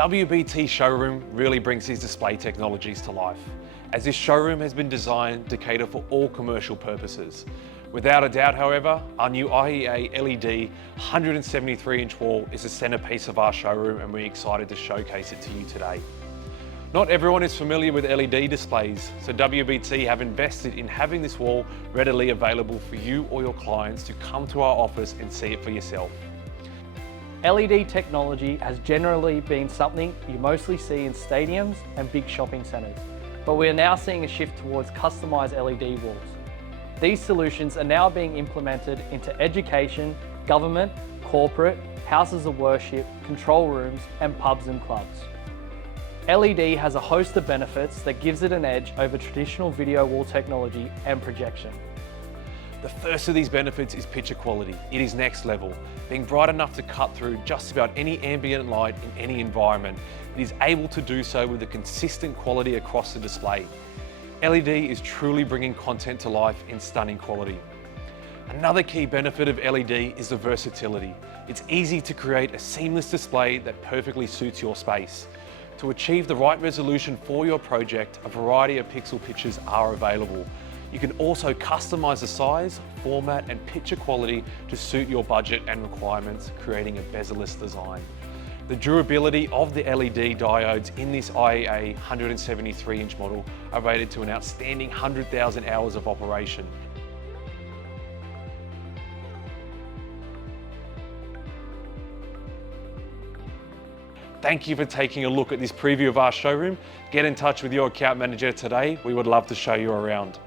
WBT showroom really brings these display technologies to life, as this showroom has been designed to cater for all commercial purposes. Without a doubt, however, our new IEA LED 173-inch wall is the centerpiece of our showroom, and we're excited to showcase it to you today. Not everyone is familiar with LED displays, so WBT have invested in having this wall readily available for you or your clients to come to our office and see it for yourself. LED technology has generally been something you mostly see in stadiums and big shopping centres, but we are now seeing a shift towards customised LED walls. These solutions are now being implemented into education, government, corporate, houses of worship, control rooms, and pubs and clubs. LED has a host of benefits that gives it an edge over traditional video wall technology and projection. The first of these benefits is picture quality. It is next level, being bright enough to cut through just about any ambient light in any environment. It is able to do so with a consistent quality across the display. LED is truly bringing content to life in stunning quality. Another key benefit of LED is the versatility. It's easy to create a seamless display that perfectly suits your space. To achieve the right resolution for your project, a variety of pixel pitches are available. You can also customize the size, format, and picture quality to suit your budget and requirements, creating a bezel-less design. The durability of the LED diodes in this IEA 173-inch model are rated to an outstanding 100,000 hours of operation. Thank you for taking a look at this preview of our showroom. Get in touch with your account manager today. We would love to show you around.